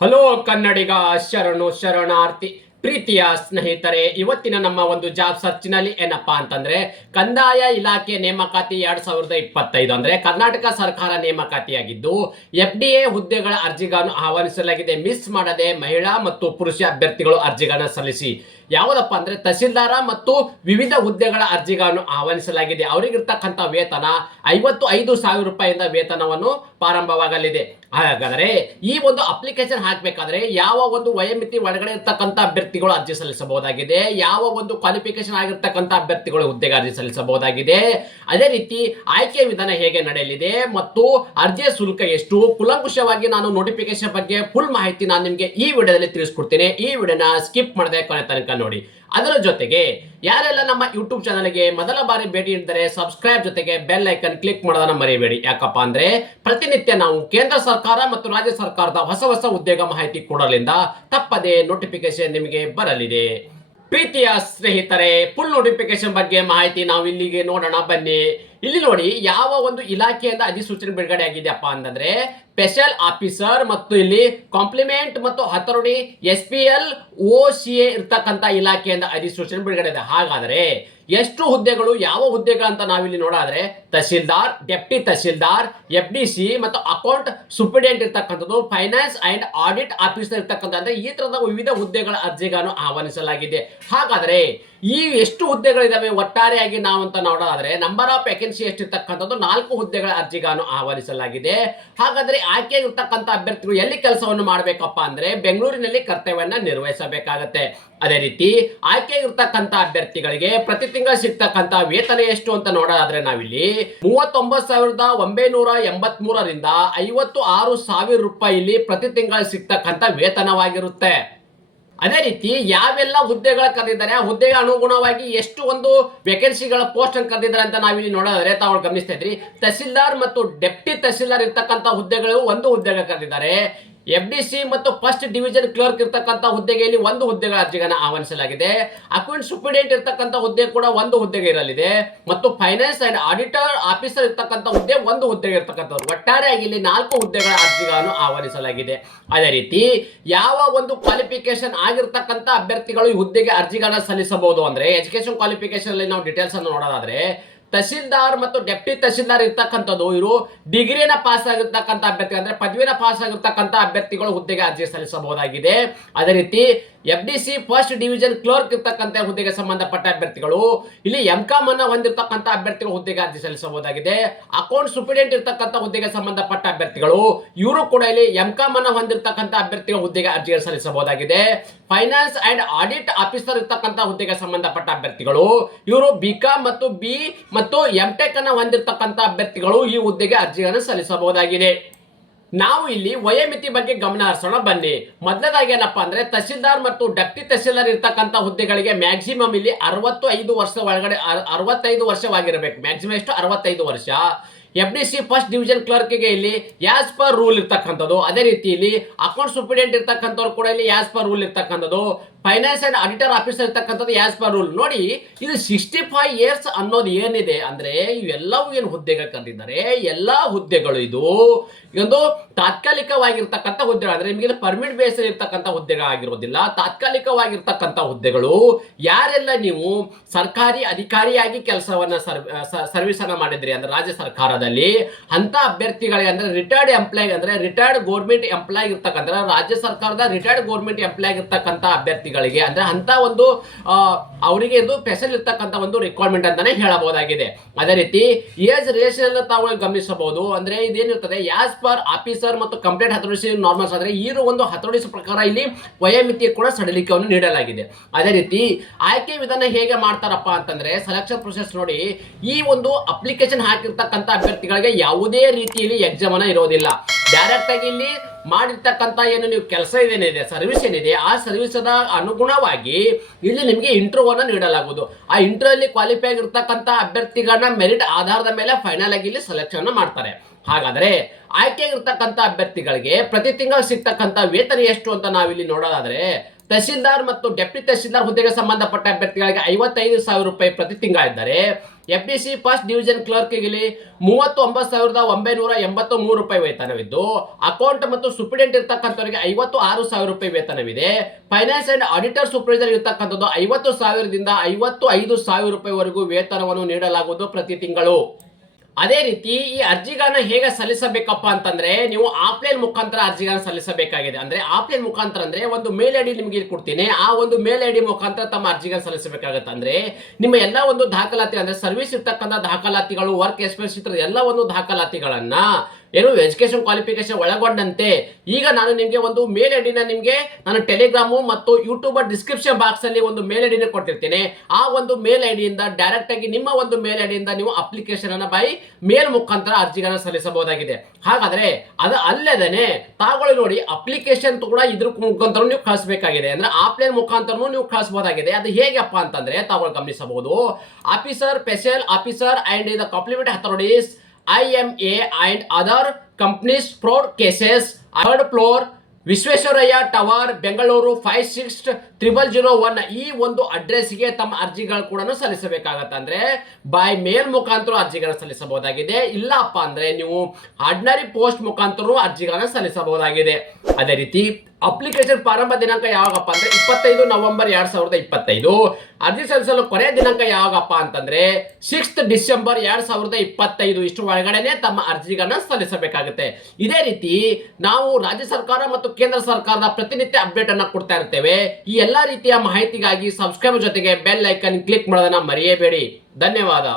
Hello ಕನ್ನಡಿಗ, ಶರಣು ಶರಣಾರ್ಥಿ. ಪ್ರೀತಿಯ ಸ್ನೇಹಿತರೆ, ಇವತ್ತಿನ ನಮ್ಮ ಒಂದು ಜಾಬ್ ಸರ್ಚ್ನಲ್ಲಿ ಏನಪ್ಪಾ ಅಂತಂದ್ರೆ ಕಂದಾಯ ಇಲಾಖೆ ನೇಮಕಾತಿ 2025 ಅಂದ್ರೆ ಕರ್ನಾಟಕ ಸರ್ಕಾರ ನೇಮಕಾತಿಯಾಗಿದ್ದು FDA ಹುದ್ದೆಗಳ ಅರ್ಜಿಗಳನ್ನು ಆಹ್ವಾನಿಸಲಾಗಿದೆ. ಮಿಸ್ ಮಾಡದೆ ಮಹಿಳಾ ಮತ್ತು ಪುರುಷ ಅಭ್ಯರ್ಥಿಗಳು ಅರ್ಜಿಗಳನ್ನು ಸಲ್ಲಿಸಿ. ಯಾವುದಪ್ಪ ಅಂದ್ರೆ ತಹಸೀಲ್ದಾರ ಮತ್ತು ವಿವಿಧ ಹುದ್ದೆಗಳ ಅರ್ಜಿಗಳನ್ನು ಆಹ್ವಾನಿಸಲಾಗಿದೆ. ಅವರಿಗಿರ್ತಕ್ಕಂಥ ವೇತನ 55,000 ರೂಪಾಯಿಯಿಂದ ವೇತನವನ್ನು ಪ್ರಾರಂಭವಾಗಲಿದೆ. ಹಾಗಾದರೆ ಈ ಒಂದು ಅಪ್ಲಿಕೇಶನ್ ಹಾಕಬೇಕಾದ್ರೆ ಯಾವ ಒಂದು ವಯೋಮಿತಿ ಒಳಗಡೆ ಇರ್ತಕ್ಕಂಥ ಅಭ್ಯರ್ಥಿಗಳು ಅರ್ಜಿ ಸಲ್ಲಿಸಬಹುದಾಗಿದೆ, ಯಾವ ಒಂದು ಕ್ವಾಲಿಫಿಕೇಶನ್ ಆಗಿರ್ತಕ್ಕಂಥ ಅಭ್ಯರ್ಥಿಗಳು ಹುದ್ದೆಗೆ ಅರ್ಜಿ ಸಲ್ಲಿಸಬಹುದಾಗಿದೆ, ಅದೇ ರೀತಿ ಆಯ್ಕೆ ವಿಧಾನ ಹೇಗೆ ನಡೆಯಲಿದೆ ಮತ್ತು ಅರ್ಜಿಯ ಶುಲ್ಕ ಎಷ್ಟು, ಕುಲಂಕುಷವಾಗಿ ನಾನು ನೋಟಿಫಿಕೇಶನ್ ಬಗ್ಗೆ ಫುಲ್ ಮಾಹಿತಿ ನಾನು ನಿಮಗೆ ಈ ವಿಡಿಯೋದಲ್ಲಿ ತಿಳಿಸ್ಕೊಡ್ತೀನಿ. ಈ ವಿಡಿಯೋನ ಸ್ಕಿಪ್ ಮಾಡದೆ ಕೊನೆ ತನಕ ನೋಡಿ. ಅದರ ಜೊತೆಗೆ ಯಾರೆಲ್ಲ ನಮ್ಮ ಯೂಟ್ಯೂಬ್ ಚಾನಲ್ಗೆ ಮೊದಲ ಬಾರಿ ಭೇಟಿ ನೀಡಿದರೆ ಸಬ್ಸ್ಕ್ರೈಬ್ ಜೊತೆಗೆ ಬೆಲ್ ಐಕನ್ ಕ್ಲಿಕ್ ಮಾಡೋದನ್ನ ಮರೆಯಬೇಡಿ. ಯಾಕಪ್ಪ ಅಂದ್ರೆ ಪ್ರತಿನಿತ್ಯ ನಾವು ಕೇಂದ್ರ ಸರ್ಕಾರ ಮತ್ತು ರಾಜ್ಯ ಸರ್ಕಾರದ ಹೊಸ ಹೊಸ ಉದ್ಯೋಗ ಮಾಹಿತಿ ಕೊಡಲಿಂದ ತಪ್ಪದೆ ನೋಟಿಫಿಕೇಶನ್ ನಿಮಗೆ ಬರಲಿದೆ. ಪ್ರೀತಿಯ ಸ್ನೇಹಿತರೆ, ಫುಲ್ ನೋಟಿಫಿಕೇಶನ್ ಬಗ್ಗೆ ಮಾಹಿತಿ ನಾವು ಇಲ್ಲಿಗೆ ನೋಡೋಣ ಬನ್ನಿ. ಇಲ್ಲಿ ನೋಡಿ, ಯಾವ ಒಂದು ಇಲಾಖೆಯಿಂದ ಅಧಿಸೂಚನೆ ಬಿಡುಗಡೆ ಆಗಿದೆಯಪ್ಪ ಅಂತಂದ್ರೆ ಸ್ಪೆಷಲ್ ಆಫೀಸರ್ ಮತ್ತು ಇಲ್ಲಿ ಕಾಂಪ್ಲಿಮೆಂಟ್ ಮತ್ತು ಹತೋಟಿ SPL OCA ಇರ್ತಕ್ಕಂಥ ಇಲಾಖೆಯಿಂದ ಅಧಿಸೂಚನೆ ಬಿಡುಗಡೆ ಇದೆ. ಹಾಗಾದರೆ ಎಷ್ಟು ಹುದ್ದೆಗಳು, ಯಾವ ಹುದ್ದೆಗಳು ಅಂತ ನಾವಿಲ್ಲಿ ನೋಡಾದ್ರೆ ತಹಸೀಲ್ದಾರ್, ಡೆಪ್ಟಿ ತಹಸೀಲ್ದಾರ್, FDC ಮತ್ತು ಅಕೌಂಟ್ ಸೂಪರಿಂಟೆಂಡೆಂಟ್ ಇರ್ತಕ್ಕಂಥದ್ದು, ಫೈನಾನ್ಸ್ ಅಂಡ್ ಆಡಿಟ್ ಆಫೀಸರ್ ಇರ್ತಕ್ಕಂಥ ಅಂದ್ರೆ ಈ ತರದ ವಿವಿಧ ಹುದ್ದೆಗಳ ಅರ್ಜಿಗಳನ್ನು ಆಹ್ವಾನಿಸಲಾಗಿದೆ. ಹಾಗಾದರೆ ಈ ಎಷ್ಟು ಹುದ್ದೆಗಳಿದಾವೆ ಒಟ್ಟಾರೆಯಾಗಿ ನಾವು ಅಂತ ನೋಡೋದಾದ್ರೆ ನಂಬರ್ ಆಫ್ ವೇಕೆನ್ಸಿ ಎಷ್ಟಿರ್ತಕ್ಕಂಥದ್ದು 4 ಹುದ್ದೆಗಳ ಅರ್ಜಿಗಳನ್ನು ಆಹ್ವಾನಿಸಲಾಗಿದೆ. ಹಾಗಾದ್ರೆ ಆಯ್ಕೆ ಇರ್ತಕ್ಕಂಥ ಅಭ್ಯರ್ಥಿಗಳು ಎಲ್ಲಿ ಕೆಲಸವನ್ನು ಮಾಡಬೇಕಪ್ಪ ಅಂದ್ರೆ ಬೆಂಗಳೂರಿನಲ್ಲಿ ಕರ್ತವ್ಯವನ್ನ ನಿರ್ವಹಿಸಬೇಕಾಗತ್ತೆ. ಅದೇ ರೀತಿ ಆಯ್ಕೆ ಇರ್ತಕ್ಕಂಥ ಅಭ್ಯರ್ಥಿಗಳಿಗೆ ಪ್ರತಿ ತಿಂಗಳು ಸಿಗ್ತಕ್ಕಂಥ ವೇತನ ಎಷ್ಟು ಅಂತ ನೋಡೋದಾದ್ರೆ ನಾವಿಲ್ಲಿ 39,983ರಿಂದ 56,000 ರೂಪಾಯಿ ಇಲ್ಲಿ ಪ್ರತಿ ತಿಂಗಳು ಸಿಗ್ತಕ್ಕಂಥ ವೇತನವಾಗಿರುತ್ತೆ. ಅದೇ ರೀತಿ ಯಾವೆಲ್ಲ ಹುದ್ದೆಗಳ ಕರೆದಿದ್ದಾರೆ, ಆ ಹುದ್ದೆಗೆ ಅನುಗುಣವಾಗಿ ಎಷ್ಟು ಒಂದು ವೇಕೆನ್ಸಿಗಳ ಪೋಸ್ಟ್ ಅನ್ನು ಕರೆದಿದ್ದಾರೆ ಅಂತ ನಾವಿಲ್ಲಿ ನೋಡೋದಾದ್ರೆ ತಾವು ಗಮನಿಸ್ತಾ ಇದ್ರಿ. ತಹಸೀಲ್ದಾರ್ ಮತ್ತು ಡೆಪ್ಟಿ ತಹಸೀಲ್ದಾರ್ ಇರ್ತಕ್ಕಂಥ ಹುದ್ದೆಗಳು ಒಂದು ಹುದ್ದೆಗೆ ಕರೆದಿದ್ದಾರೆ. FDC ಮತ್ತು ಫಸ್ಟ್ ಡಿವಿಷನ್ ಕ್ಲರ್ಕ್ ಇರ್ತಕ್ಕಂಥ ಹುದ್ದೆಗೆ ಇಲ್ಲಿ ಒಂದು ಹುದ್ದೆಗಳ ಅರ್ಜಿಗಳನ್ನು ಆಹ್ವಾನಿಸಲಾಗಿದೆ. ಅಕೌಂಟ್ ಸೂಪರಿಂಟೆಂಡೆಂಟ್ ಇರ್ತಕ್ಕಂಥ ಹುದ್ದೆ ಕೂಡ ಒಂದು ಹುದ್ದೆಗೆ ಇರಲಿದೆ ಮತ್ತು ಫೈನಾನ್ಸ್ ಅಂಡ್ ಆಡಿಟರ್ ಆಫೀಸರ್ ಇರ್ತಕ್ಕಂಥ ಹುದ್ದೆ ಒಂದು ಹುದ್ದೆಗೆ ಇರ್ತಕ್ಕಂಥವ್ರು. ಒಟ್ಟಾರೆಯಾಗಿ ಇಲ್ಲಿ 4 ಹುದ್ದೆಗಳ ಅರ್ಜಿಗಳನ್ನು ಆಹ್ವಾನಿಸಲಾಗಿದೆ. ಅದೇ ರೀತಿ ಯಾವ ಒಂದು ಕ್ವಾಲಿಫಿಕೇಶನ್ ಆಗಿರ್ತಕ್ಕಂಥ ಅಭ್ಯರ್ಥಿಗಳು ಈ ಹುದ್ದೆಗೆ ಅರ್ಜಿಗಳನ್ನ ಸಲ್ಲಿಸಬಹುದು ಅಂದ್ರೆ ಎಜುಕೇಶನ್ ಕ್ವಾಲಿಫಿಕೇಶನ್ ಅಲ್ಲಿ ನಾವು ಡೀಟೇಲ್ಸ್ ಅನ್ನು ನೋಡೋದಾದ್ರೆ ತಹಸೀಲ್ದಾರ್ ಮತ್ತು ಡೆಪ್ಟಿ ತಹಸೀಲ್ದಾರ್ ಇರ್ತಕ್ಕಂಥದ್ದು ಇವರು ಡಿಗ್ರಿನ ಪಾಸ್ ಆಗಿರ್ತಕ್ಕಂಥ ಅಭ್ಯರ್ಥಿ ಅಂದ್ರೆ ಪದವಿನ ಪಾಸ್ ಆಗಿರ್ತಕ್ಕಂಥ ಅಭ್ಯರ್ಥಿಗಳು ಹುದ್ದೆಗೆ ಅರ್ಜಿ ಸಲ್ಲಿಸಬಹುದಾಗಿದೆ. ಅದೇ ರೀತಿ FDC ಫಸ್ಟ್ ಡಿವಿಷನ್ ಕ್ಲರ್ಕ್ ಇರ್ತಕ್ಕಂಥ ಹುದ್ದೆಗೆ ಸಂಬಂಧಪಟ್ಟ ಅಭ್ಯರ್ಥಿಗಳು ಇಲ್ಲಿ MCOM ಅನ್ನ ಹೊಂದಿರತಕ್ಕಂಥ ಅಭ್ಯರ್ಥಿಗಳು ಹುದ್ದೆಗೆ ಅರ್ಜಿ ಸಲ್ಲಿಸಬಹುದಾಗಿದೆ. ಅಕೌಂಟ್ ಸೂಪರಿಂಟೆಂಡೆಂಟ್ ಇರ್ತಕ್ಕಂಥ ಹುದ್ದೆಗೆ ಸಂಬಂಧಪಟ್ಟ ಅಭ್ಯರ್ಥಿಗಳು ಇವರು ಕೂಡ ಇಲ್ಲಿ MCOM ಅನ್ನ ಹೊಂದಿರತಕ್ಕಂಥ ಅಭ್ಯರ್ಥಿಗಳು ಹುದ್ದೆಗೆ ಅರ್ಜಿ ಸಲ್ಲಿಸಬಹುದಾಗಿದೆ. ಫೈನಾನ್ಸ್ ಅಂಡ್ ಆಡಿಟ್ ಆಫೀಸರ್ ಇರ್ತಕ್ಕಂಥ ಹುದ್ದೆಗೆ ಸಂಬಂಧಪಟ್ಟ ಅಭ್ಯರ್ಥಿಗಳು ಇವರು BCom ಮತ್ತು B ಮತ್ತು MTech ಅನ್ನ ಹೊಂದಿರತಕ್ಕಂಥ ಅಭ್ಯರ್ಥಿಗಳು ಈ ಹುದ್ದೆಗೆ ಅರ್ಜಿಯನ್ನು ಸಲ್ಲಿಸಬಹುದಾಗಿದೆ. ನಾವು ಇಲ್ಲಿ ವಯೋಮಿತಿ ಬಗ್ಗೆ ಗಮನ ಹರಿಸೋಣ ಬನ್ನಿ. ಮೊದಲದಾಗಿ ಏನಪ್ಪಾ ಅಂದ್ರೆ ತಹಸೀಲ್ದಾರ್ ಮತ್ತು ಡೆಪ್ಟಿ ತಹಸೀಲ್ದಾರ್ ಇರ್ತಕ್ಕಂಥ ಹುದ್ದೆಗಳಿಗೆ ಮ್ಯಾಕ್ಸಿಮಮ್ ಇಲ್ಲಿ 65 ವರ್ಷ ಒಳಗಡೆ 65 ವರ್ಷವಾಗಿರಬೇಕು. ಮ್ಯಾಕ್ಸಿಮಮ್ ಎಷ್ಟು 65 ವರ್ಷ. FDC ಫಸ್ಟ್ ಡಿವಿಷನ್ ಕ್ಲರ್ಕ್ಗೆ ಇಲ್ಲಿ ಆಸ್ ಪರ್ ರೂಲ್ ಇರ್ತಕ್ಕಂಥದ್ದು. ಅದೇ ರೀತಿ ಇಲ್ಲಿ ಅಕೌಂಟ್ ಸೂಪರಿಂಟೆಂಡೆಂಟ್ ಇರ್ತಕ್ಕಂಥವ್ರು ಕೂಡ ಇಲ್ಲಿ ಆಸ್ ಪರ್ ರೂಲ್ ಇರ್ತಕ್ಕಂಥದ್ದು. ಫೈನಾನ್ಸ್ ಅಂಡ್ ಆಡಿಟರ್ ಆಫೀಸರ್ ಇರ್ತಕ್ಕಂಥದ್ದು ಆಸ್ ಪರ್ ರೂಲ್. ನೋಡಿ, ಇದು 65 ಇಯರ್ಸ್ ಅನ್ನೋದು ಏನಿದೆ ಅಂದ್ರೆ ಇವೆಲ್ಲವೂ ಏನು ಹುದ್ದೆಗಳು ಕರೆದಿದ್ದಾರೆ, ಎಲ್ಲಾ ಹುದ್ದೆಗಳು ಇದು ಒಂದು ತಾತ್ಕಾಲಿಕವಾಗಿರ್ತಕ್ಕಂಥ ಹುದ್ದೆಗಳು ಅಂದ್ರೆ ನಿಮಗೆ ಪರ್ಮಿಟ್ ಬೇಸ್ ಇರ್ತಕ್ಕಂಥ ಹುದ್ದೆಗಳಾಗಿರೋದಿಲ್ಲ, ತಾತ್ಕಾಲಿಕವಾಗಿರ್ತಕ್ಕಂಥ ಹುದ್ದೆಗಳು. ಯಾರೆಲ್ಲ ನೀವು ಸರ್ಕಾರಿ ಅಧಿಕಾರಿಯಾಗಿ ಕೆಲಸವನ್ನ ಸರ್ವಿಸ್ ಅನ್ನ ಮಾಡಿದ್ರಿ ಅಂದ್ರೆ ರಾಜ್ಯ ಸರ್ಕಾರದಲ್ಲಿ ಅಂತ ಅಭ್ಯರ್ಥಿಗಳಿಗೆ ಅಂದ್ರೆ ರಿಟೈರ್ಡ್ ಎಂಪ್ಲಾಯ್ ಅಂದ್ರೆ ರಿಟೈರ್ಡ್ ಗೌರ್ಮೆಂಟ್ ಎಂಪ್ಲಾಯ್ ಇರ್ತಕ್ಕಂಥ ರಾಜ್ಯ ಸರ್ಕಾರದ ರಿಟೈರ್ಡ್ ಗೌರ್ಮೆಂಟ್ ಎಂಪ್ಲಾಯ್ ಇರ್ತಕ್ಕಂಥ ಅಭ್ಯರ್ಥಿಗಳಿಗೆ ಅಂದ್ರೆ ಅಂತ ಒಂದು ಅವರಿಗೆ ಇದು ಸ್ಪೆಷಲ್ ಇರ್ತಕ್ಕಂಥ ಒಂದು ರಿಕ್ವೈರ್ಮೆಂಟ್ ಅಂತಾನೆ ಹೇಳಬಹುದಾಗಿದೆ. ಅದೇ ರೀತಿ ಏಜ್ ರಿಲೇಷನ್ ತಾವು ಗಮನಿಸಬಹುದು. ಅಂದ್ರೆ ಇದೇನಿರ್ತದೆ ಆಸ್ ಪರ್ ಆಫೀಸರ್ ಮತ್ತು ಕಂಪ್ಲೇಂಟ್ ಹತೋಟಿ ನಾರ್ಮಲ್ಸ್ ಆದ್ರೆ ಈ ಒಂದು ಹತೋಟಿ ಪ್ರಕಾರ ಇಲ್ಲಿ ವಯೋಮಿತಿ ಕೂಡ ಸಡಿಲಿಕೆಯನ್ನು ನೀಡಲಾಗಿದೆ. ಅದೇ ರೀತಿ ಆಯ್ಕೆ ವಿಧಾನ ಹೇಗೆ ಮಾಡ್ತಾರಪ್ಪ ಅಂತಂದ್ರೆ ಸೆಲೆಕ್ಷನ್ ಪ್ರೊಸೆಸ್ ನೋಡಿ, ಈ ಒಂದು ಅಪ್ಲಿಕೇಶನ್ ಹಾಕಿರ್ತಕ್ಕಂಥ ಅಭ್ಯರ್ಥಿಗಳಿಗೆ ಯಾವುದೇ ರೀತಿಯಲ್ಲಿ ಎಕ್ಸಾಮ್ ಅನ್ನ ಇರೋದಿಲ್ಲ. ಡೈರೆಕ್ಟ್ ಆಗಿ ಇಲ್ಲಿ ಮಾಡಿರ್ತಕ್ಕಂಥ ಏನು ನೀವು ಕೆಲಸ ಏನಿದೆ, ಸರ್ವಿಸ್ ಏನಿದೆ, ಆ ಸರ್ವಿಸ್ ಅನುಗುಣವಾಗಿ ಇಲ್ಲಿ ನಿಮಗೆ ಇಂಟರ್ವ್ಯೂ ಅನ್ನು ನೀಡಲಾಗುವುದು. ಆ ಇಂಟರ್ವ್ಯೂ ಅಲ್ಲಿ ಕ್ವಾಲಿಫೈ ಆಗಿರ್ತಕ್ಕಂಥ ಅಭ್ಯರ್ಥಿಗಳನ್ನ ಮೆರಿಟ್ ಆಧಾರದ ಮೇಲೆ ಫೈನಲ್ ಆಗಿ ಇಲ್ಲಿ ಸೆಲೆಕ್ಷನ್ ಮಾಡ್ತಾರೆ. ಹಾಗಾದ್ರೆ ಆಯ್ಕೆ ಇರ್ತಕ್ಕಂಥ ಅಭ್ಯರ್ಥಿಗಳಿಗೆ ಪ್ರತಿ ತಿಂಗಳು ಸಿಗ್ತಕ್ಕಂಥ ವೇತನ ಎಷ್ಟು ಅಂತ ನಾವಿಲ್ಲಿ ನೋಡೋದಾದ್ರೆ ತಹಸೀಲ್ದಾರ್ ಮತ್ತು ಡೆಪ್ಟಿ ತಹಸೀಲ್ದಾರ್ ಹುದ್ದೆಗೆ ಸಂಬಂಧಪಟ್ಟ ಅಭ್ಯರ್ಥಿಗಳಿಗೆ 55,000 ರೂಪಾಯಿ ಪ್ರತಿ ತಿಂಗಳಿದ್ದರೆ FDC ಫಸ್ಟ್ ಡಿವಿಷನ್ ಕ್ಲರ್ಕ್ಗೆ 39,983 ರೂಪಾಯಿ ವೇತನವಿದ್ದು ಅಕೌಂಟ್ ಮತ್ತು ಸೂಪರಿಂಟೆಂಡೆಂಟ್ ಇರ್ತಕ್ಕಂಥವರಿಗೆ 56,000 ರೂಪಾಯಿ ವೇತನವಿದೆ. ಫೈನಾನ್ಸ್ ಅಂಡ್ ಆಡಿಟರ್ ಸೂಪರ್ವೈಸರ್ ಇರ್ತಕ್ಕಂಥದ್ದು 50,000ದಿಂದ 55,000 ರೂಪಾಯಿವರೆಗೂ ವೇತನವನ್ನು ನೀಡಲಾಗುವುದು ಪ್ರತಿ ತಿಂಗಳು. ಅದೇ ರೀತಿ ಈ ಅರ್ಜಿಗಳನ್ನ ಹೇಗೆ ಸಲ್ಲಿಸಬೇಕಪ್ಪ ಅಂತಂದ್ರೆ ನೀವು ಆಫ್ಲೈನ್ ಮುಖಾಂತರ ಅರ್ಜಿಗಳನ್ನ ಸಲ್ಲಿಸಬೇಕಾಗಿದೆ. ಅಂದ್ರೆ ಆಫ್ಲೈನ್ ಮುಖಾಂತರ ಅಂದ್ರೆ ಒಂದು ಮೇಲ್ ಐಡಿ ನಿಮಗೆ ಇಲ್ಲಿ ಕೊಡ್ತೀನಿ, ಆ ಒಂದು ಮೇಲ್ ಐಡಿ ಮುಖಾಂತರ ತಮ್ಮ ಅರ್ಜಿಗಳನ್ನ ಸಲ್ಲಿಸಬೇಕಾಗುತ್ತೆ. ಅಂದ್ರೆ ನಿಮ್ಮ ಎಲ್ಲ ಒಂದು ದಾಖಲಾತಿ ಅಂದ್ರೆ ಸರ್ವಿಸ್ ಇರ್ತಕ್ಕಂಥ ದಾಖಲಾತಿಗಳು, ವರ್ಕ್ ಎಕ್ಸ್ಪೀರಿಯನ್ಸ್ ಎಲ್ಲ ಒಂದು ದಾಖಲಾತಿಗಳನ್ನ ಏನು ಎಜುಕೇಶನ್ ಕ್ವಾಲಿಫಿಕೇಶನ್ ಒಳಗೊಂಡಂತೆ ಈಗ ನಾನು ನಿಮಗೆ ಒಂದು ಮೇಲ್ ಐಡಿನ ನಿಮಗೆ ನಾನು ಟೆಲಿಗ್ರಾಮು ಮತ್ತು ಯೂಟ್ಯೂಬ್ ಡಿಸ್ಕ್ರಿಪ್ಷನ್ ಬಾಕ್ಸ್ ಅಲ್ಲಿ ಒಂದು ಮೇಲ್ ಐಡಿನ ಕೊಟ್ಟಿರ್ತೀನಿ. ಆ ಒಂದು ಮೇಲ್ ಐಡಿಯಿಂದ ಡೈರೆಕ್ಟ್ ಆಗಿ ನಿಮ್ಮ ಒಂದು ಮೇಲ್ ಐಡಿಯಿಂದ ನೀವು ಅಪ್ಲಿಕೇಶನ್ ಅನ್ನ ಬೈ ಮೇಲ್ ಮುಖಾಂತರ ಅರ್ಜಿಗಳನ್ನ ಸಲ್ಲಿಸಬಹುದಾಗಿದೆ. ಹಾಗಾದ್ರೆ ಅದು ಅಲ್ಲದೇನೆ ತಾವುಗಳು ನೋಡಿ ಅಪ್ಲಿಕೇಶನ್ ಕೂಡ ಇದ್ರ ಮುಖಾಂತರ ನೀವು ಕಳಿಸಬೇಕಾಗಿದೆ. ಅಂದ್ರೆ ಆಫ್ಲೈನ್ ಮುಖಾಂತರ ನೀವು ಕಳಿಸಬಹುದಾಗಿದೆ. ಅದು ಹೇಗಪ್ಪ ಅಂತಂದ್ರೆ ತಾವುಗಳು ಗಮನಿಸಬಹುದು. Officer, special officer and the complement authorities IMA and other companies fraud cases, 3rd floor, Visvesvaraya tower, Bengaluru 560001 ಈ ಒಂದು ಅಡ್ರೆಸ್ಗೆ ತಮ್ಮ ಅರ್ಜಿಗಳು ಕೂಡ ಸಲ್ಲಿಸಬೇಕಾಗತ್ತೆ. ಅಂದ್ರೆ ಬೈ ಮೇಲ್ ಮುಖಾಂತರ ಅರ್ಜಿಗಳನ್ನ ಸಲ್ಲಿಸಬಹುದಾಗಿದೆ. ಇಲ್ಲಪ್ಪ ಅಂದ್ರೆ ನೀವು ಆರ್ಡಿನರಿ ಪೋಸ್ಟ್ ಮುಖಾಂತರ ಅರ್ಜಿಗಳನ್ನ ಸಲ್ಲಿಸಬಹುದಾಗಿದೆ. ಅದೇ ರೀತಿ ಅಪ್ಲಿಕೇಶನ್ ಪ್ರಾರಂಭ ದಿನಾಂಕ ಯಾವಾಗಪ್ಪ ಅಂದ್ರೆ 25 ನವೆಂಬರ್ 2025. ಅರ್ಜಿ ಸಲ್ಲಿಸಲು ಕೊನೆಯ ದಿನಾಂಕ ಯಾವಾಗಪ್ಪ ಅಂತಂದ್ರೆ 6 ಡಿಸೆಂಬರ್ 2025. ಇಷ್ಟು ಒಳಗಡೆನೆ ತಮ್ಮ ಅರ್ಜಿಗಳನ್ನ ಸಲ್ಲಿಸಬೇಕಾಗುತ್ತೆ. ಇದೇ ರೀತಿ ನಾವು ರಾಜ್ಯ ಸರ್ಕಾರ ಮತ್ತು ಕೇಂದ್ರ ಸರ್ಕಾರದ ಪ್ರತಿನಿತ್ಯ ಅಪ್ಡೇಟ್ ಅನ್ನ ಕೊಡ್ತಾ ಇರ್ತೇವೆ. ಈ ಎಲ್ಲಾ ರೀತಿಯ ಮಾಹಿತಿಗಾಗಿ ಸಬ್ಸ್ಕ್ರೈಬ್ ಜೊತೆಗೆ ಬೆಲ್ ಐಕನ್ ಕ್ಲಿಕ್ ಮಾಡೋದನ್ನ ಮರೆಯಬೇಡಿ. ಧನ್ಯವಾದ.